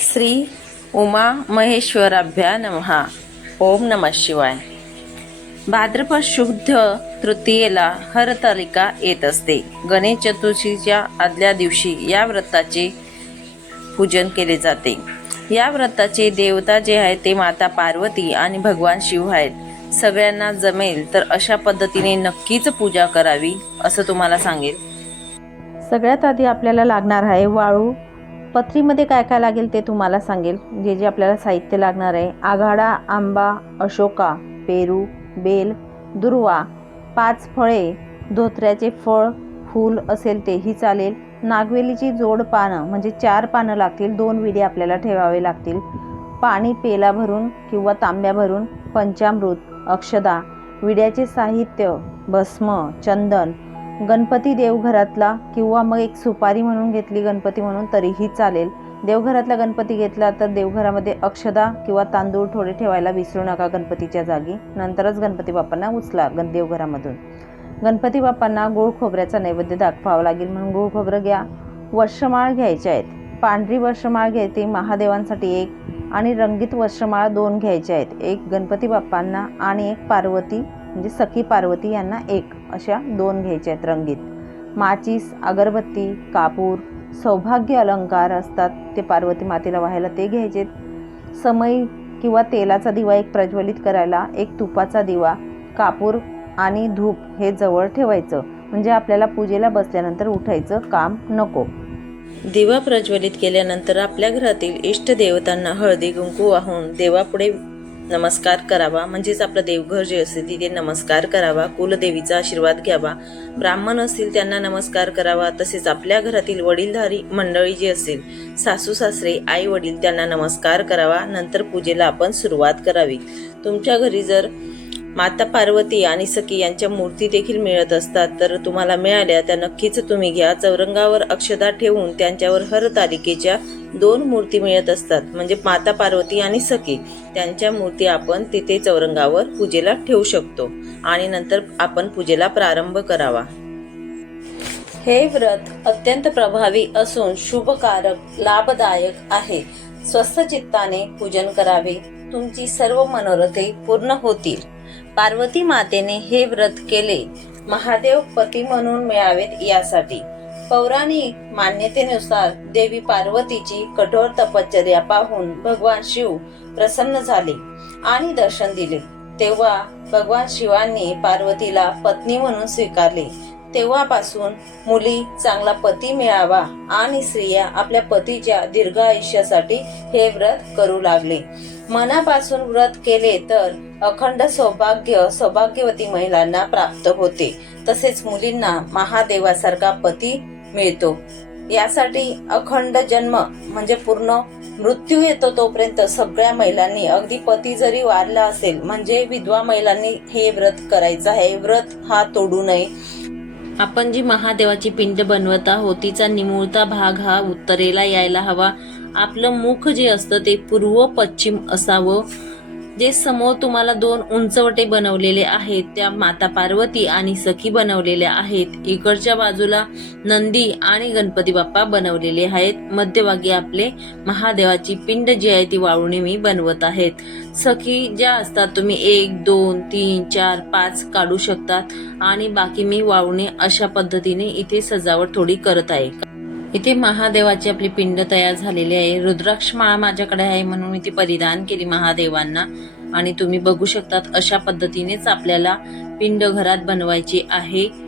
श्री उमा महेश्वराभ्या नमहा. ओम नमः शिवाय. भाद्रपद शुद्ध तृतीयेला हरतालिका येत असते. गणेश चतुर्थीच्या आदल्या दिवशी या व्रताचे पूजन केले जाते. या व्रताचे देवता जे आहे ते माता पार्वती आणि भगवान शिव आहेत. सगळ्यांना जमेल तर अशा पद्धतीने नक्कीच पूजा करावी असं तुम्हाला सांगेल. सगळ्यात आधी आपल्याला लागणार आहे वाळू पत्रीमध्ये काय काय लागेल ते तुम्हाला सांगेल. जे जे आपल्याला साहित्य लागणार आहे. आघाडा आंबा अशोका पेरू बेल दुर्वा पाच फळे धोत्र्याचे फळ फूल असेल तेही चालेल. नागवेलीची जोड पानं म्हणजे चार पानं लागतील. दोन विडे आपल्याला ठेवावे लागतील. पाणी पेला भरून किंवा तांब्या भरून पंचामृत अक्षदा विड्याचे साहित्य भस्म चंदन गणपती देवघरातला किंवा मग एक सुपारी म्हणून घेतली गणपती म्हणून तरीही चालेल. देवघरातला गणपती घेतला तर देवघरामध्ये अक्षदा किंवा तांदूळ थोडे ठेवायला विसरू नका गणपतीच्या जागी. नंतरच गणपती बाप्पांना उचला गण देवघरामधून. गणपती बाप्पांना गोड खोबऱ्याचा नैवेद्य दाखवावा लागेल म्हणून गोड खोबरं घ्या. वर्षमाळ घ्यायच्या आहेत. पांढरी वर्षमाळ घ्यायची महादेवांसाठी एक आणि रंगीत वर्षमाळ दोन घ्यायच्या आहेत. एक गणपती बाप्पांना आणि एक पार्वती म्हणजे सखी पार्वती यांना एक अशा दोन घ्यायच्या आहेत रंगीत. माचीस अगरबत्ती कापूर सौभाग्य अलंकार असतात ते पार्वती मातेला व्हायला ते घ्यायचे समई किंवा तेलाचा दिवा एक प्रज्वलित करायला एक तुपाचा दिवा कापूर आणि धूप हे जवळ ठेवायचं. म्हणजे आपल्याला पूजेला बसल्यानंतर उठायचं काम नको. दिवा प्रज्वलित केल्यानंतर आपल्या घरातील इष्ट देवतांना हळदी कुंकू वाहून देवापुढे नमस्कार करावा. म्हणजेच आपलं देवघर जे असते तिथे नमस्कार करावा. कुलदेवीचा आशीर्वाद घ्यावा. ब्राह्मण असतील त्यांना नमस्कार करावा. तसेच आपल्या घरातील वडीलधारी मंडळी जी असेल सासू सासरे आई वडील त्यांना नमस्कार करावा. नंतर पूजेला आपण सुरुवात करावी. तुमच्या घरी जर माता पार्वती आणि सखी यांच्या मूर्ती देखील मिळत असतात. तर तुम्हाला मिळाल्या त्या नक्कीच तुम्ही घ्या. चौरंगावर अक्षदा ठेवून त्यांच्यावर हर तालिकेच्या दोन मूर्ती मिळत असतात. म्हणजे माता पार्वती आणि सखी. त्यांच्या मूर्ती आपण तिथे चौरंगावर पूजेला ठेवू शकतो. आणि नंतर आपण पूजेला प्रारंभ करावा. हे व्रत अत्यंत प्रभावी असून शुभकारक लाभदायक आहे. स्वस्थ चित्ताने पूजन करावे. तुमची सर्व मनोरथे पूर्ण होतील. पार्वती मातेने हे व्रत केले. महादेव पती म्हणून मिळावेत यासाठी. पौराणिक मान्यतेनुसार देवी पार्वतीची कठोर तपश्चर्या पाहून भगवान शिव प्रसन्न झाले आणि दर्शन दिले. तेव्हा भगवान शिवांनी पार्वतीला पत्नी म्हणून स्वीकारले. तेव्हापासून मुली चांगला पती मिळावा आणि स्त्रिया आपल्या पतीच्या दीर्घ आयुष्यासाठी हे व्रत करू लागले. मनापासून व्रत केले तर अखंड सौभाग्य सौभाग्यवती महिलांना प्राप्त होते. तसेच मुलींना महादेवासारखा पती मिळतो. यासाठी अखंड जन्म म्हणजे पूर्ण मृत्यू येतो तोपर्यंत सगळ्या महिलांनी अगदी पती जरी वारला असेल म्हणजे विधवा महिलांनी हे व्रत करायचं आहे. व्रत हा तोडू नये. आपण जी महादेवाची पिंड बनवत आहोत तिचा निमुळता भाग हा उत्तरेला यायला हवा. आपलं मुख जे असतं ते पूर्व पश्चिम असावं. जे समोर तुम्हाला दोन उंचवटे बनवलेले आहेत त्या माता पार्वती आणि सखी बनवलेल्या आहेत. इकडच्या बाजूला नंदी आणि गणपती बाप्पा बनवलेले आहेत. मध्यभागी आपले महादेवाची पिंड जी आहे ती वाळूने मी बनवत आहेत. सखी ज्या असतात तुम्ही एक दोन तीन चार पाच काढू शकतात. आणि बाकी मी वाळूने अशा पद्धतीने इथे सजावट थोडी करत आहे. इथे महादेवाची आपली पिंड तयार झालेली आहे. रुद्राक्ष माळा माझ्याकडे आहे म्हणून मी ती परिधान केली महादेवांना. आणि तुम्ही बघू शकतात अशा पद्धतीनेच आपल्याला पिंड घरात बनवायची आहे.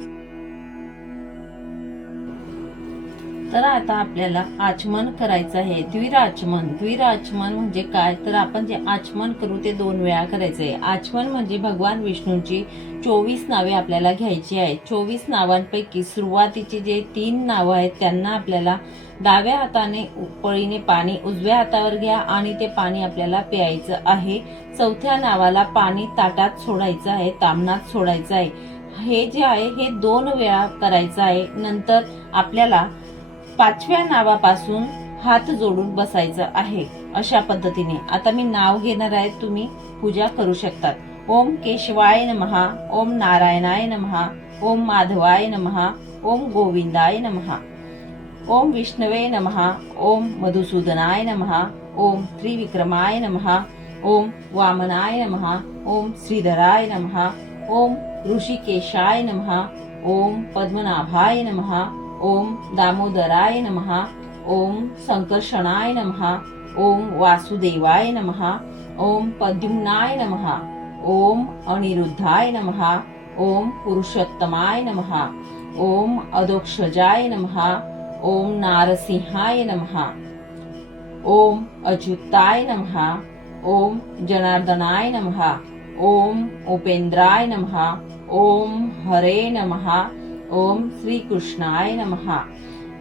तर आता आपल्याला आचमन करायचं आहे. द्विराचमन. द्विराचमन म्हणजे काय? तर आपण जे आचमन करू ते दोन वेळा करायचं आहे आचमन म्हणजे भगवान विष्णूंची चोवीस नावे आपल्याला घ्यायची आहेत. चोवीस नावांपैकी सुरुवातीची जे तीन नावं आहेत त्यांना आपल्याला डाव्या हाताने पळीने पाणी उजव्या हातावर घ्या आणि ते पाणी आपल्याला प्यायचं आहे. चौथ्या नावाला पाणी ताटात सोडायचं आहे तामणात सोडायचं आहे. हे जे आहे हे दोन वेळा करायचं आहे. नंतर आपल्याला पाचव्या नावापासून हात जोडून बसायचं आहे. अशा पद्धतीने आता मी नाव घेणार आहे तुम्ही पूजा करू शकतात. ओम केशवाय नमहा ओम नारायणाय नमहा ओम माधवाय नमहा ओम गोविंदाय नमहा ओम विष्णवे नमहा ओम मधुसूदनाय नमहा ओम त्रिविक्रमाय नमः ओम वामनाय नमहा ओम श्रीधराय नमः ओम ऋषिकेशाय नमः ओम पद्मनाभाय नमः ओम दामोदराय नमः ओम संकर्षणाय नमः ओम वासुदेवाय नमः ओम पद्युम्नाय नमः ओम अनिरुद्धाय नमः ओम पुरुषोत्तमाय नमः ओम अदोक्षजाय नमः ओम नारसिंहाय नमः ओम अच्युताय नमः ओम जनार्दनाय नमः ओम उपेंद्राय नमः ओम हरे नमः ओम श्रीकृष्णाय नमः.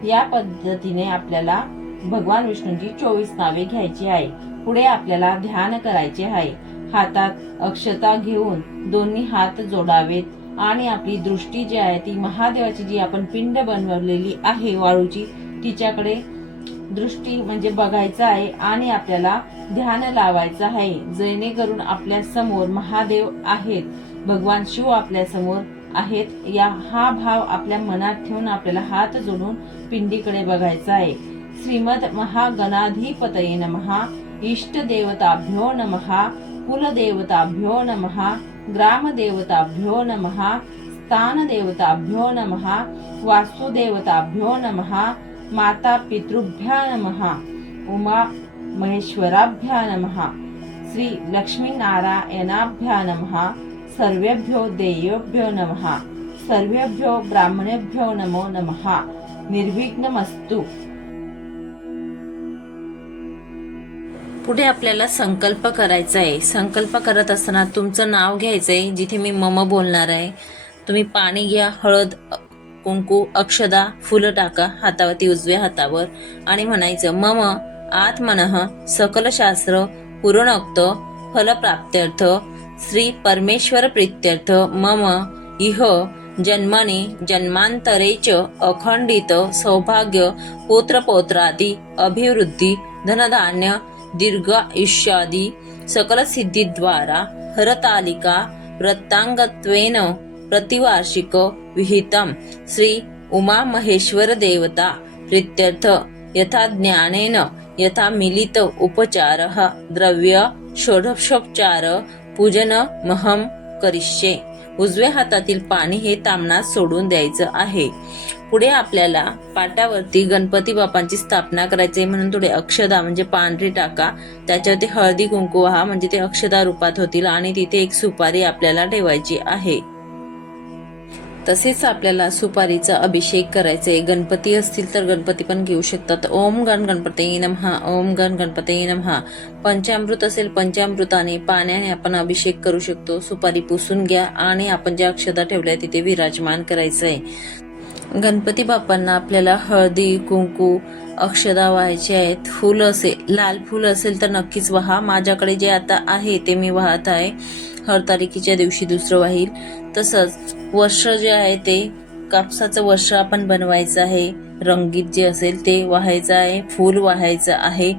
या पद्धतीने आपल्याला भगवान विष्णूंची चोवीस नावे घ्यायची आहे. पुढे आपल्याला ध्यान करायचे आहे. हातात अक्षता घेऊन दोन्ही हात जोडावेत आणि आपली दृष्टी जी आहे ती महादेवाची जी आपण पिंड बनवलेली आहे वाळूची तिच्याकडे दृष्टी म्हणजे बघायचं आहे आणि आपल्याला ध्यान लावायचं आहे. जेणेकरून आपल्यासमोर महादेव आहेत. भगवान शिव आपल्यासमोर आहेत. या हा भाव आपल्या मनात ठेवून आपल्याला हात जोडून पिंडीकडे बघायचा आहे. श्रीमद महागणाधिपतये नमहा इष्ट देवताभ्यो नमहा कुलदेवताभ्यो नमहा ग्रामदेवताभ्यो नमहा स्थानदेवताभ्यो नमहा वासुदेवताभ्यो नमहा माता पितृभ्या नमः. उमा महेश्वराभ्या नमहा श्री लक्ष्मीनारायणाभ्या नमहा सर्वेभ्यो देयेभ्यो नमः। सर्वेभ्यो ब्राह्मणेभ्यो नमो नमः। निर्विघ्नमस्तु। पुढे आपल्याला संकल्प करायचा आहे संकल्प करत असताना तुमचं नाव घ्यायचं आहे जिथे मी मम बोलणार आहे. तुम्ही पाणी घ्या हळद कुंकू अक्षदा फुलं टाका हातावरती उजव्या हातावर. आणि म्हणायचं मम आत्मनः सकलशास्त्र शास्त्र फलप्राप्त्यर्थ श्री परमेश्वर प्रित्यर्थ मम इह जन्मने जन्मांतरे च अखंडित सौभाग्य पुत्रपौत्रादी अभिवृद्धी धनधान्य दीर्घ आयुष्यादी सकल सिद्धीद्वारा हरतालिका वृत्तांगत्वेन प्रतिवार्षिक विहितम। श्री उमा महेश्वर देवता प्रित्यर्थ यथा ज्ञानेन यथा मिलित उपचार द्रव्य षोडशोपचार पूजन महम करिष्ये. उजव्या हातातील पाणी हे तामणात सोडून द्यायचं आहे. पुढे आपल्याला पाटावरती गणपती बापांची स्थापना करायची आहे म्हणून थोडे अक्षदा म्हणजे पांढरी टाका त्याच्यावरती हळदी कुंकू हा म्हणजे ते अक्षदा रूपात होतील आणि तिथे एक सुपारी आपल्याला ठेवायची आहे. तसेच आपल्याला सुपारीचा अभिषेक करायचा आहे गणपती असतील तर गणपती पण घेऊ शकतात. ओम गण गणपती नमहा. ओम गण गणपती नमहा. पंचामृत असेल पंचामृताने पाण्याने आपण अभिषेक करू शकतो. सुपारी पुसून घ्या आणि आपण ज्या अक्षता ठेवल्या तिथे विराजमान करायचं आहे गणपती बाप्पांना आपल्याला हळदी कुंकू अक्षदा व्हायचे आहेत. फुलं असेल लाल फुल असेल तर नक्कीच वहा. माझ्याकडे जे आता आहे ते मी वाहत आहे. हर तारखेच्या दिवशी दुसरं वाहील. तसंच वर्ष जे आहे ते कापसाचं वर्ष आपण बनवायचं आहे. रंगीत जे असेल ते वाहायचं आहे फूल वाहायचं आहे.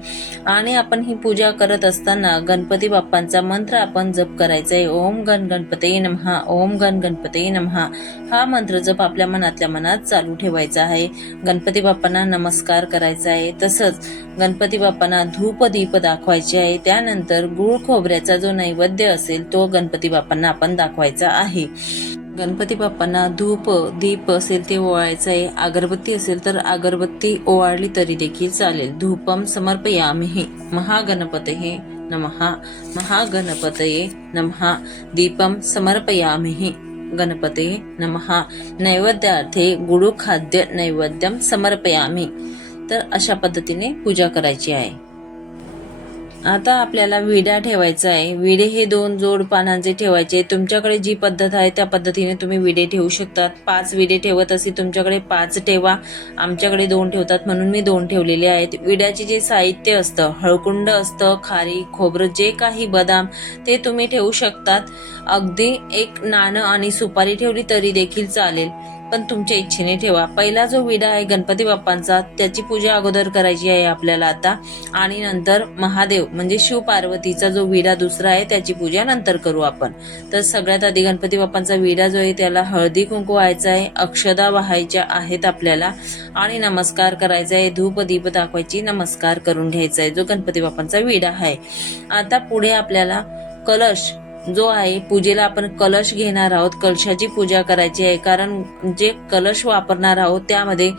आणि आपण ही पूजा करत असताना गणपती बाप्पांचा मंत्र आपण जप करायचा आहे. ओम गण गणपते नमहा ओम गण गणपते नमहा हा मंत्र जप आपल्या मनातल्या मनात चालू ठेवायचा आहे. गणपती बाप्पांना नमस्कार करायचा आहे. तसंच गणपती बाप्पांना धूप दीप दाखवायचे आहे. त्यानंतर गुळ खोबऱ्याचा जो नैवेद्य असेल तो गणपती बाप्पांना आपण दाखवायचा आहे. गणपती बाप्पांना धूप दीप असेल ते ओवाळायचं आहे. अगरबत्ती असेल तर अगरबत्ती ओवाळली तरी देखील चालेल. धूपम समर्पयामि महागणपते नमहा. महागणपतये नमः दीपम समर्पयामि गणपते नमः नैवेद्यार्थे गुडू खाद्य नैवेद्यम समर्पयामी. तर अशा पद्धतीने पूजा करायची आहे. आता आपल्याला विडा ठेवायचा आहे. विडे हे दोन जोड पानांचे ठेवायचे. तुमच्याकडे जी पद्धत आहे त्या पद्धतीने तुम्ही विडे ठेवू शकतात. पाच विडे ठेवत असेल तुमच्याकडे पाच ठेवा. आमच्याकडे दोन ठेवतात म्हणून मी दोन ठेवलेले आहेत. विड्याचे जे साहित्य असतं हळकुंड असतं खारी खोबरं जे काही बदाम ते तुम्ही ठेवू शकतात. अगदी एक नाणं आणि सुपारी ठेवली तरी देखील चालेल. पण तुमच्या इच्छेने ठेवा. पहिला जो विडा आहे गणपती बाप्पांचा त्याची पूजा अगोदर करायची आहे आपल्याला आता. आणि नंतर महादेव म्हणजे शिव पार्वतीचा जो विडा दुसरा आहे त्याची पूजा नंतर करू आपण. तर सगळ्यात आधी गणपती बाप्पांचा विडा जो आहे त्याला हळदी कुंकू व्हायचा आहे. अक्षदा व्हायच्या आहेत आपल्याला. आणि नमस्कार करायचा आहे. धूप दीप दाखवायची नमस्कार करून घ्यायचा आहे जो गणपती बाप्पांचा विडा आहे. आता पुढे आपल्याला कलश जो आहे पूजेला आपण कलश घेणार आहोत. कलशाची पूजा करायची आहे. कारण जे कलश वापरणार आहोत त्यामध्ये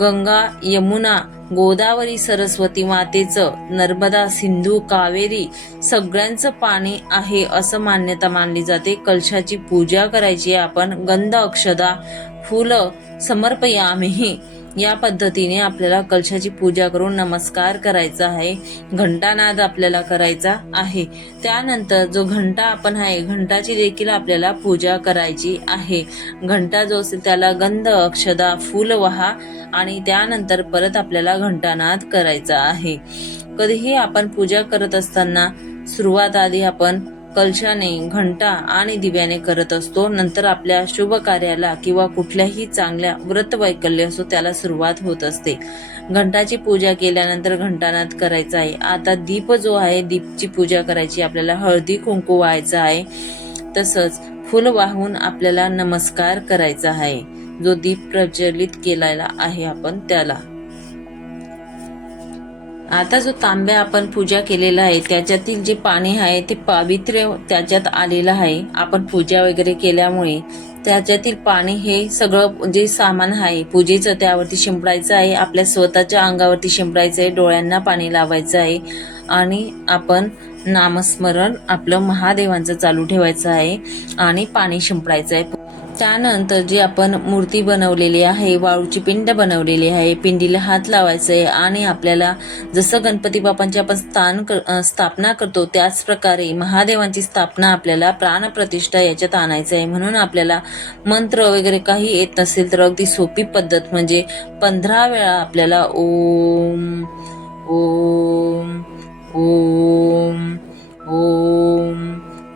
गंगा यमुना गोदावरी सरस्वती मातेचं नर्मदा सिंधू कावेरी सगळ्यांचं पाणी आहे असं मान्यता मानली जाते. कलशाची पूजा करायची आहे आपण. गंध अक्षदा फुलं समर्पयामीही या पद्धतीने आपल्याला कलशाची पूजा करून नमस्कार करायचा आहे. घंटानाद आपल्याला करायचा आहे. त्यानंतर जो घंटा आपण आहे घंटाची देखील आपल्याला पूजा करायची आहे. घंटा जो असेल त्याला गंध अक्षदा फूल वहा आणि त्यानंतर परत आपल्याला घंटानाद करायचा आहे. कधीही आपण पूजा करत असताना सुरुवात आधी आपण कलशाने घंटा आणि दिव्याने करत असतो. नंतर आपल्या शुभ कार्याला किंवा कुठल्याही चांगल्या व्रत वैकल्य असो त्याला सुरुवात होत असते. घंटाची पूजा केल्यानंतर घंटानाद करायचा आहे. आता दीप जो आहे दीपची पूजा करायची. आपल्याला हळदी कुंकू व्हायचा आहे. तसंच फुल वाहून आपल्याला नमस्कार करायचा आहे. जो दीप प्रज्वलित केलेला आहे आपण त्याला. आता जो तांब्या आपण पूजा केलेला आहे त्याच्यातील जे पाणी आहे ते पावित्र्य त्याच्यात आलेलं आहे. आपण पूजा वगैरे केल्यामुळे त्याच्यातील पाणी हे सगळं जे सामान आहे पूजेचं त्यावरती शिंपडायचं आहे आपल्या स्वतःच्या अंगावरती शिंपडायचं आहे डोळ्यांना पाणी लावायचं आहे आणि आपण नामस्मरण आपलं महादेवांचं चालू ठेवायचं आहे आणि पाणी शिंपडायचं आहे. त्यानंतर जी आपण मूर्ती बनवलेली आहे वाळूची पिंड बनवलेली आहे पिंडीला हात लावायचं आहे आणि आपल्याला जसं गणपती बाप्पांची आपण स्थान कर- स्थापना करतो त्याच प्रकारे महादेवांची स्थापना आपल्याला प्राणप्रतिष्ठा याच्यात आणायचं आहे. म्हणून आपल्याला मंत्र वगैरे काही येत नसेल तर अगदी सोपी पद्धत म्हणजे पंधरा वेळा आपल्याला ओम ओम ओम ओम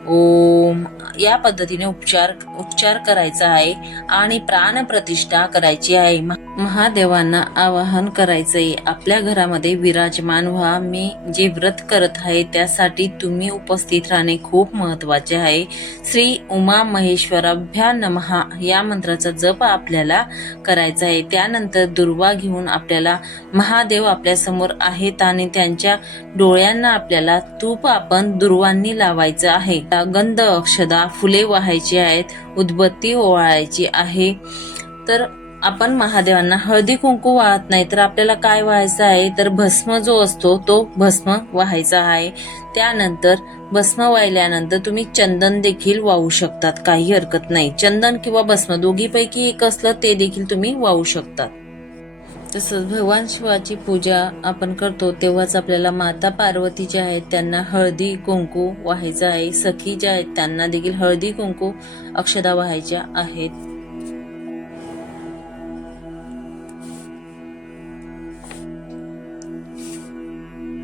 ओम या पद्धतीने उपचार उपचार करायचा आहे आणि प्राणप्रतिष्ठा करायची आहे. महा- महादेवांना आवाहन करायचंय. आपल्या घरामध्ये विराजमान व्हा. मी जे व्रत करत आहे त्यासाठी तुम्ही उपस्थित राहणे खूप महत्त्वाचे आहे. श्री उमा महेश्वराभ्या नमहा या मंत्राचा जप आपल्याला करायचा आहे. त्यानंतर दुर्वा घेऊन आपल्याला महादेव आपल्यासमोर आहेत आणि त्यांच्या डोळ्यांना आपल्याला तूप आपण दुर्वांनी लावायचं आहे. गंध अक्षदा फुले वाहायची आहेत उदबत्ती ओवाळायची आहे. तर आपण महादेवांना हळदी कुंकू वाहत नाही तर आपल्याला काय व्हायचं आहे? तर भस्म जो असतो तो भस्म व्हायचा आहे. त्यानंतर भस्म वाहिल्यानंतर तुम्ही चंदन देखील वाहू शकतात काही हरकत नाही. चंदन किंवा भस्म दोघीपैकी एक असलं ते देखील तुम्ही वाहू शकतात. तसंच भगवान शिवाची पूजा आपण करतो तेव्हाच आपल्याला माता पार्वती ज्या आहेत त्यांना हळदी कुंकू व्हायचं आहे. सखी ज्या आहेत त्यांना देखील हळदी कुंकू अक्षदा व्हायच्या आहेत.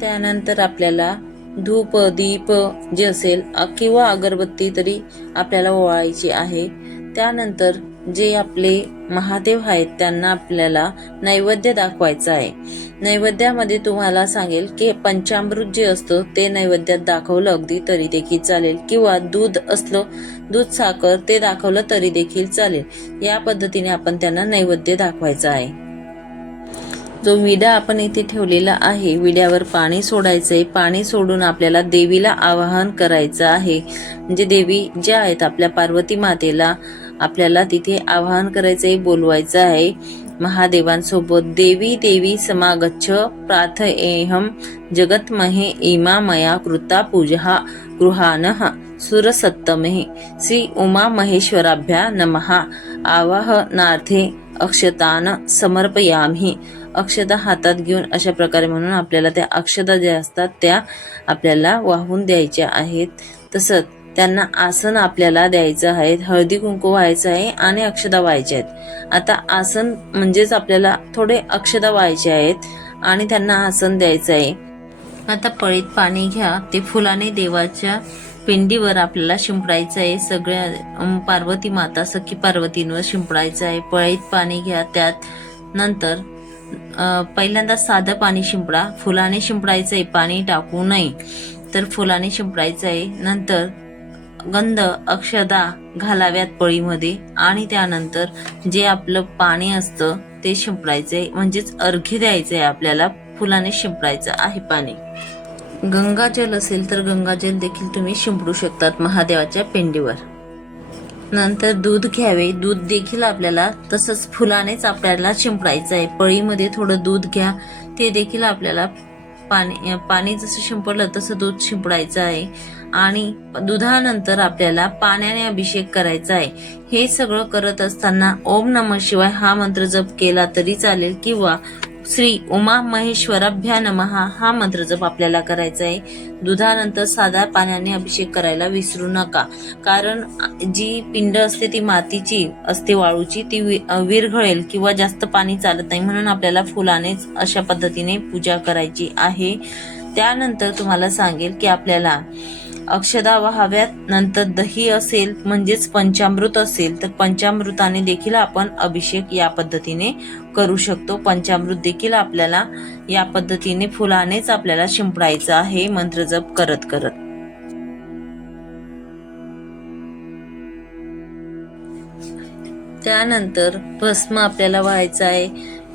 त्यानंतर आपल्याला धूप दीप जे असेल किंवा अगरबत्ती तरी आपल्याला ओवाळायची आहे. त्यानंतर जे आपले महादेव आहेत त्यांना आपल्याला नैवेद्य दाखवायचं आहे. नैवेद्यामध्ये तुम्हाला सांगेल की पंचामृत जे असतं ते नैवेद्यात दाखवलं अगदी तरी देखील चालेल. किंवा दूध असलं दूध साखर ते दाखवलं तरी देखील चालेल. या पद्धतीने आपण त्यांना नैवेद्य दाखवायचा आहे. जो विडा आपण इथे ठेवलेला आहे विड्यावर पाणी सोडायचं आहे पाणी सोडून आपल्याला देवीला आवाहन करायचं आहे. म्हणजे देवी ज्या आहेत आपल्या पार्वती मातेला आपल्याला तिथे आवाहन करायचं आहे बोलवायचं आहे. महादेवांसोबत देवी देवी समागच्छ प्रार्थएहम जगतमहे इमा मया कृता पूजा गृहान सुरसत्तमे. श्री उमा महेश्वराभ्या नमः आवाहनार्थे अक्षतान समर्पयामी. अक्षता हातात घेऊन अशा प्रकारे म्हणून आपल्याला त्या अक्षता ज्या असतात त्या आपल्याला वाहून द्यायच्या आहेत. तसंच त्यांना आसन आपल्याला द्यायचं आहे हळदी कुंकू व्हायचं आहे आणि अक्षदा व्हायच्या आहेत. आता आसन म्हणजेच आपल्याला थोडे अक्षदा व्हायचे आहेत आणि त्यांना आसन द्यायचं आहे. आता पळीत पाणी घ्या ते फुलाने देवाच्या पिंडीवर आपल्याला शिंपडायचं आहे. सगळ्या पार्वती माता सखी पार्वतींवर शिंपडायचं आहे. पळीत पाणी घ्या त्यात नंतर पहिल्यांदा साधं पाणी शिंपडा. फुलाने शिंपडायचं आहे पाणी टाकू नये. तर फुलाने शिंपडायचं आहे. नंतर गंध अक्षदा घालाव्यात पळीमध्ये आणि त्यानंतर जे आपलं पाणी असतं ते शिंपडायचंय म्हणजेच अर्घ्य द्यायचंय आपल्याला फुलाने शिंपडायचं आहे पाणी. गंगाजल असेल तर गंगाजल देखील तुम्ही शिंपडू शकतात महादेवाच्या पेंडीवर. नंतर दूध घ्यावे. दूध देखील आपल्याला तसंच फुलानेच आपल्याला शिंपडायचं आहे पळीमध्ये थोडं दूध घ्या. ते देखील आपल्याला पाणी पाणी जसं शिंपडलं तसं दूध शिंपडायचं आहे. आणि दुधानंतर आपल्याला पाण्याने अभिषेक करायचा आहे. हे सगळं करत असताना ओम नम शिवाय हा मंत्र जप केला तरी चालेल किंवा श्री उमा महेश्वराभ्या नमहा हा मंत्र जप आपल्याला करायचा आहे. दुधानंतर साधा पाण्याने अभिषेक करायला विसरू नका. कारण जी पिंड असते ती मातीची असते वाळूची ती वि- विरघळेल किंवा जास्त पाणी चालत नाही म्हणून आपल्याला फुलानेच अशा पद्धतीने पूजा करायची आहे. त्यानंतर तुम्हाला सांगेल की आपल्याला अक्षदा व्हाव्यात नंतर दही असेल म्हणजेच पंचामृत असेल तर पंचामृताने देखील आपण अभिषेक या पद्धतीने करू शकतो. पंचामृत देखील आपल्याला या पद्धतीने फुलानेच आपल्याला शिंपडायचं आहे मंत्र जप करत करत. त्यानंतर भस्म आपल्याला व्हायचं आहे.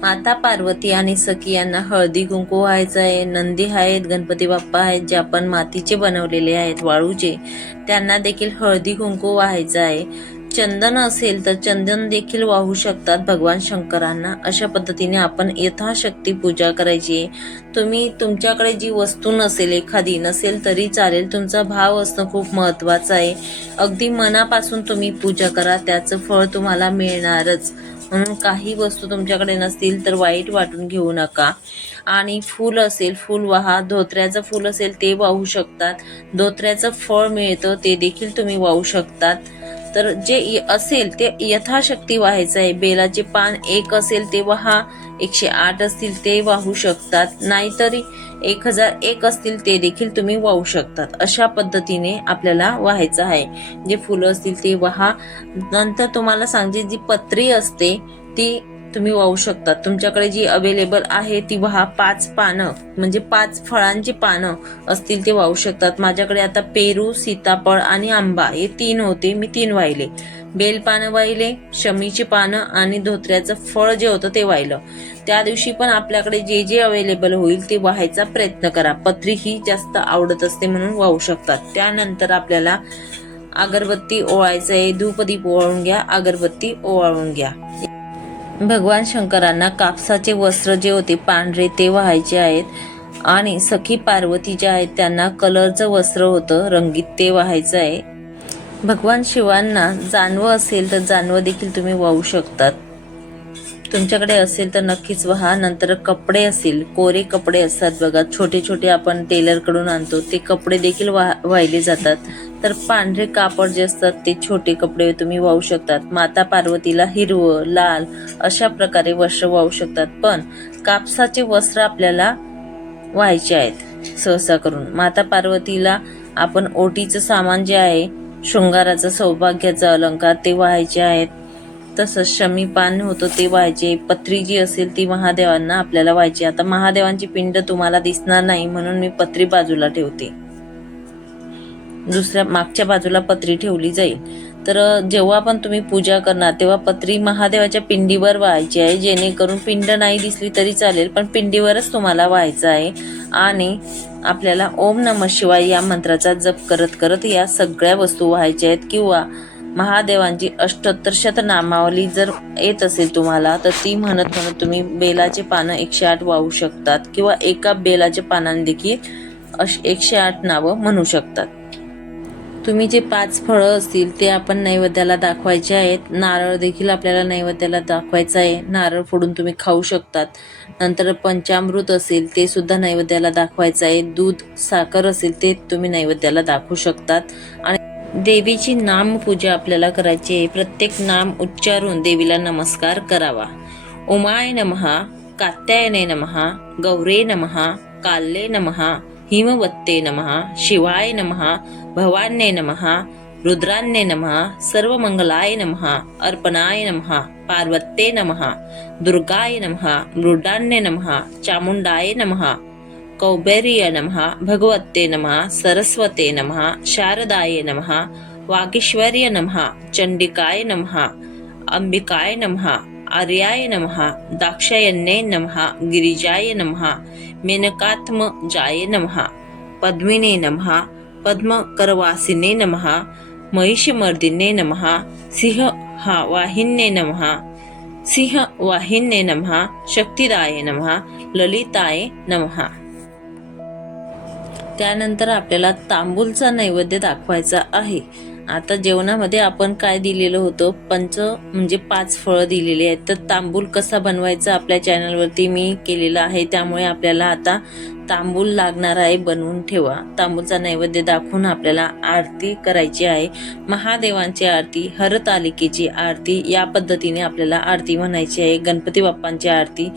माता पार्वती आणि सखी यांना हळदी कुंकू व्हायचं आहे. नंदी आहेत गणपती बाप्पा आहेत जे आपण मातीचे बनवलेले आहेत वाळूचे. त्यांना देखील हळदी कुंकू व्हायचं आहे. चंदन असेल तर चंदन देखील वाहू शकतात भगवान शंकरांना. अशा पद्धतीने आपण यथाशक्ती पूजा करायची. आहे तुम्ही तुमच्याकडे जी वस्तू नसेल एखादी नसेल तरी चालेल. तुमचा भाव असणं खूप महत्वाचं आहे. अगदी मनापासून तुम्ही पूजा करा. त्याचं फळ तुम्हाला मिळणारच. म्हणून काही वस्तू तुमच्याकडे नसतील तर वाईट वाटून घेऊ नका. आणि फूल असेल फूल वाहा. धोत्र्याचं फूल असेल ते वाहू शकतात. धोत्र्याचं फळ मिळतं ते देखील तुम्ही वाहू शकतात. तर जे य- असेल ते यथाशक्ती व्हायचं आहे. बेलाचे पान एक असेल ते वहा. एकशे आठ असतील ते वाहू शकतात. नाहीतरी एक हजार एक असतील ते देखील तुम्ही वाहू शकतात. अशा पद्धतीने आपल्याला व्हायचं आहे. जे फुलं असतील ते वाहा. नंतर तुम्हाला सांगते जी पत्री असते ती तुम्ही वाहू शकतात तुमच्याकडे जी अवेलेबल आहे ती वाहा पाच पानं. म्हणजे पाच फळांची पानं असतील ते वाहू शकतात. माझ्याकडे आता पेरू सीताफळ आणि आंबा हे तीन होते. मी तीन वाहिले. बेल पानं वाहिले शमीची पानं आणि धोत्र्याचं फळ जे होतं ते वाहिलं. त्या दिवशी पण आपल्याकडे जे जे अवेलेबल होईल ते वाहायचा प्रयत्न करा. पत्री ही जास्त आवडत असते म्हणून वाहू शकतात. त्यानंतर आपल्याला अगरबत्ती ओवाळायचं आहे. धूपदीप ओवाळून घ्या. अगरबत्ती ओवाळून घ्या. भगवान शंकरांना कापसाचे वस्त्र जे होते पांढरे ते व्हायचे आहेत. आणि सखी पार्वती ज्या आहेत त्यांना कलरचं वस्त्र होतं रंगीत ते व्हायचं आहे. भगवान शिवांना जानवं असेल तर जानवं देखील तुम्ही वाहू शकतात. तुमच्याकडे असेल तर नक्कीच व्हा. नंतर कपडे असतील कोरे कपडे असतात बघा. छोटे छोटे आपण टेलरकडून आणतो. ते कपडे देखील वा वाहिले जातात. तर पांढरे कापड जे असतात ते छोटे कपडे तुम्ही वाहू शकतात. माता पार्वतीला हिरवं लाल अशा प्रकारे वस्त्र वाहू शकतात. पण कापसाचे वस्त्र आपल्याला व्हायचे आहेत सहसा करून. माता पार्वतीला आपण ओटीचं सामान जे आहे शृंगाराचं सौभाग्याचा अलंकार ते व्हायचे आहेत. तसंच शमी पान होतं ते व्हायचे. पत्री जी असेल ती महादेवांना आपल्याला व्हायची. आता महादेवांची पिंड तुम्हाला दिसणार नाही म्हणून मी पत्री बाजूला ठेवते. दुसऱ्या मागच्या बाजूला पत्री ठेवली जाईल. तर जेव्हा पण तुम्ही पूजा करणार तेव्हा पत्री महादेवाच्या पिंडीवर व्हायची आहे. जेणेकरून पिंड नाही दिसली तरी चालेल पण पिंडीवरच तुम्हाला व्हायचं आहे. आणि आपल्याला ओम नम शिवाय या मंत्राचा जप करत करत या सगळ्या वस्तू व्हायच्या आहेत. किंवा महादेवांची अष्टोत्तर नामावली जर येत असेल तुम्हाला तर ती म्हणत म्हणत तुम्ही बेलाचे पानं एकशे आठ वाहू शकतात किंवा एका बेलाच्या पानाने देखील अश एकशे आठ नावं म्हणू शकतात. तुम्ही जे पाच फळं असतील ते आपण नैवेद्याला दाखवायचे आहेत. नारळ देखील आपल्याला नैवेद्याला दाखवायचं आहे. नारळ फोडून तुम्ही खाऊ शकतात. नंतर पंचामृत असेल ते सुद्धा नैवेद्याला दाखवायचं आहे. दूध साखर असेल ते तुम्ही नैवेद्याला दाखवू शकतात. आणि देवीची नामपूजा आपल्याला करायची आहे. प्रत्येक नाम उच्चारून देवीला नमस्कार करावा. उमाय नमहा कात्यायने नमहा गौरे नमहा काल्ले नमहा हिमवत्ते नमः शिवाय नमः भवान्ये नमः रुद्रान्ये नमः सर्वमंगलाय नमः अर्पणाय नमः पार्वत्ये नमः दुर्गाय नमः मृडान्ये नमः चामुण्डाय नमः कौबेर्य नमः भगवत्ते नमः सरस्वते नमः शारदाय नमः वागीश्वर्य नमः चण्डिकाय नमः अंबिकाय नमः आर्याय नमः दाक्षायण्ये नमः गिरिजाय नमः मेनकात्मजाय नमः पद्मिने नमः पद्मकरवासिने नमः महिषमर्दिने नमः सिंहवाहिन्ये नमः सिंहवाहिन्ये नमः शक्तिदाय नमः ललिताय नमः। त्यानंतर आपल्याला तांबूलचा नैवेद्य दाखवायचा आहे. आता जेवणामध्ये आपण काय दिलेलं होतं? पंच म्हणजे पाच फळं दिलेली आहेत. तर तांबूल कसा बनवायचा आपल्या चॅनलवरती मी केलेलं आहे. त्यामुळे आपल्याला आता तांबूल लागणार आहे बनवून ठेवा. तांबूलचा नैवेद्य दाखवून आपल्याला आरती करायची आहे. महादेवांची आरती हरतालिकेची आरती या पद्धतीने आपल्याला आरती म्हणायची आहे. गणपती बाप्पांची आरती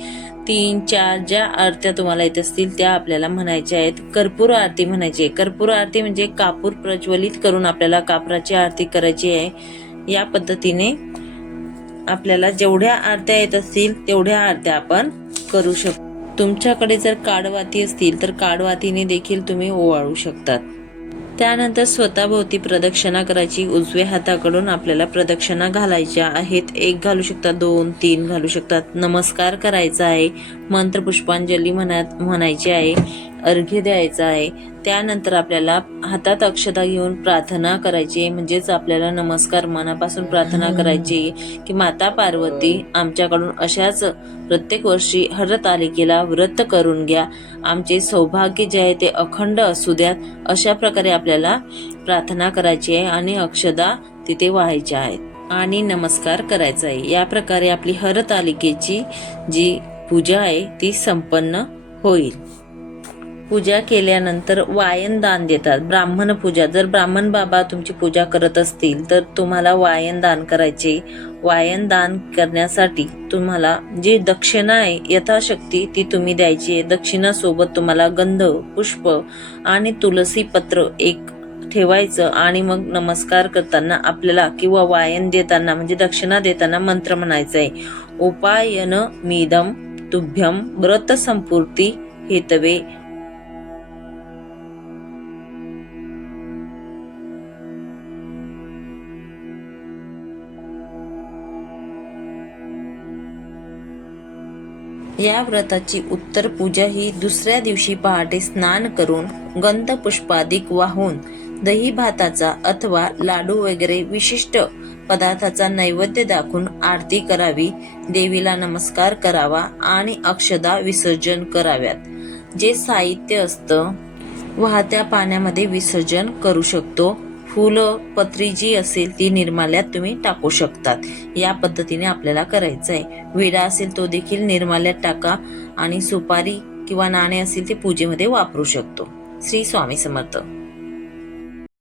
तीन चार ज्या आरत्या तुम्हाला येत असतील त्या आपल्याला म्हणायच्या आहेत. कर्पूर आरती म्हणायची आहे. कर्पूर आरती म्हणजे कापूर प्रज्वलित करून आपल्याला कापराची आरती करायची आहे. या पद्धतीने आपल्याला जेवढ्या आरत्या येत असतील तेवढ्या आरत्या आपण करू शकतो. तुमच्याकडे जर काडवाती असतील तर काडवातीने देखील तुम्ही ओवाळू शकतात. त्यानंतर स्वतःभोवती प्रदक्षिणा करायची. उजव्या हाताकडून आपल्याला प्रदक्षिणा घालायच्या आहेत. एक घालू शकता दोन तीन घालू शकतात. नमस्कार करायचा आहे. मंत्र पुष्पांजली म्हणा म्हणायची आहे. अर्घ्य द्यायचा आहे. त्यानंतर आपल्याला हातात अक्षता घेऊन प्रार्थना करायची. म्हणजेच आपल्याला नमस्कार मनापासून प्रार्थना करायची की माता पार्वती आमच्याकडून अशाच प्रत्येक वर्षी हरतालिकेला व्रत करून घ्या. आमचे सौभाग्य जे आहे ते अखंड असू द्यात अशा प्रकारे आपल्याला प्रार्थना करायची आहे आणि अक्षदा तिथे व्हायच्या आहेत. आणि नमस्कार करायचा आहे. या प्रकारे आपली हरतालिकेची जी पूजा आहे ती संपन्न होईल. पूजा केल्यानंतर वायन दान देतात. ब्राह्मण पूजा. जर ब्राह्मण बाबा तुमची पूजा करत असतील तर तुम्हाला वायन दान करायचे. वायन दान करण्यासाठी तुम्हाला जी दक्षिणा आहे यथाशक्ती ती तुम्ही द्यायची आहे. दक्षिणासोबत तुम्हाला गंध पुष्प आणि तुलसी पत्र एक ठेवायचं आणि मग नमस्कार करताना आपल्याला किंवा वायन देताना म्हणजे दक्षिणा देताना मंत्र म्हणायचा आहे. उपायन मीदम तुभ्यम व्रत संपूर्ती हेतवे या व्रताची उत्तर पूजा ही दुसऱ्या दिवशी पहाटे स्नान करून गंध पुष्पादिक वाहून दही भाताचा अथवा लाडू वगैरे विशिष्ट पदार्थाचा नैवेद्य दाखवून आरती करावी देवीला नमस्कार करावा आणि अक्षदा विसर्जन कराव्यात. जे साहित्य असतं वाहत्या पाण्यामध्ये विसर्जन करू शकतो. फुलं पत्री जी असेल ती निर्माल्यात तुम्ही टाकू शकतात. या पद्धतीने आपल्याला करायचं आहे विडा असेल तो देखील निर्माल्यात टाका आणि सुपारी किंवा नाणे असेल ते पूजेमध्ये वापरू शकतो. श्री स्वामी समर्थ.